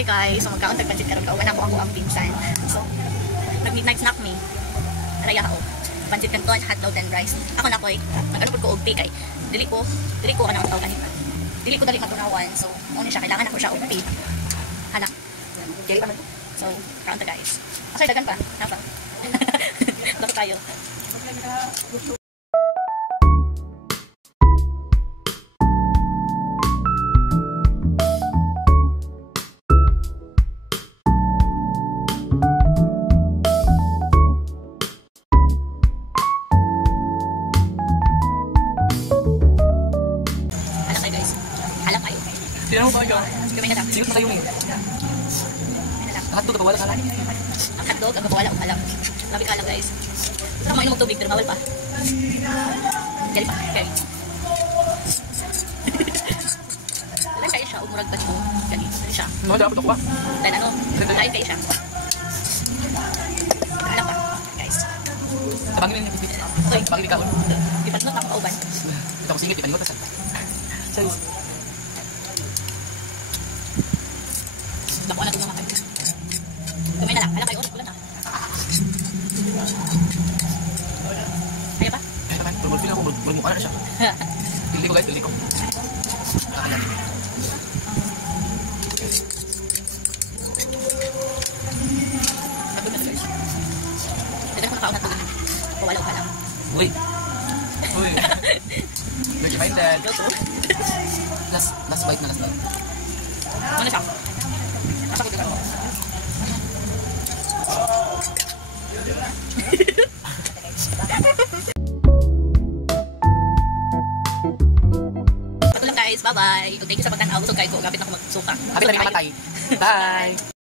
Hi guys, so magkaon tagpansit karon kauban ako ang pinsan. So nag-midnight snack me. Araya ako. Pansit kanton, hotdog and rice. Ako na koy, nag-ano pud ko og kay dili ko kanang tawag ani. Dili ko dali matunawan. So ano siya kailangan ako siya og Hala. Dili pa man. So kaon ta guys. Asay dagan pa. Napa. Dapat tayo. Sino mo ba ikaw? Kami na lang. Sino na tayo eh? Hotdog, wala ka lang. Ang hotdog, ang wala akong alam. Lapit ka lang guys. Gusto ko mainom ng tubig, pero bawal pa. Gali pa, gali. Dalan kayo siya, umurag ba siya? Gali, dalan siya. No, dapat ako pa. Dan ano, dalan kayo siya. Alam pa, guys. Tabangin niya, pipit. Uy, Pagin ikaw. ipanot ako kauban. Ito ko singit, ipanot ka sa. Sorry. Nakuha na ito mga kayo. Gumay na lang. Alam kayo, ulit ko lang ha. Kaya pa? Kaya naman, pulmulfil ako, bulmukha na siya. Pildi ko guys, pildi ko. Kakayan. Nagod na guys. Dito na ko nakaunat ko. Wala ko lang. Uy. Uy. Where'd you find that? Go to. Last bite na, last bite. Ano siya? Nasa ko dito. Patulang guys, bye-bye. Thank you sa pagtanaw. Busog kayo ko. Kapit na ako magsuka. Kapit na rin kamatay. Bye!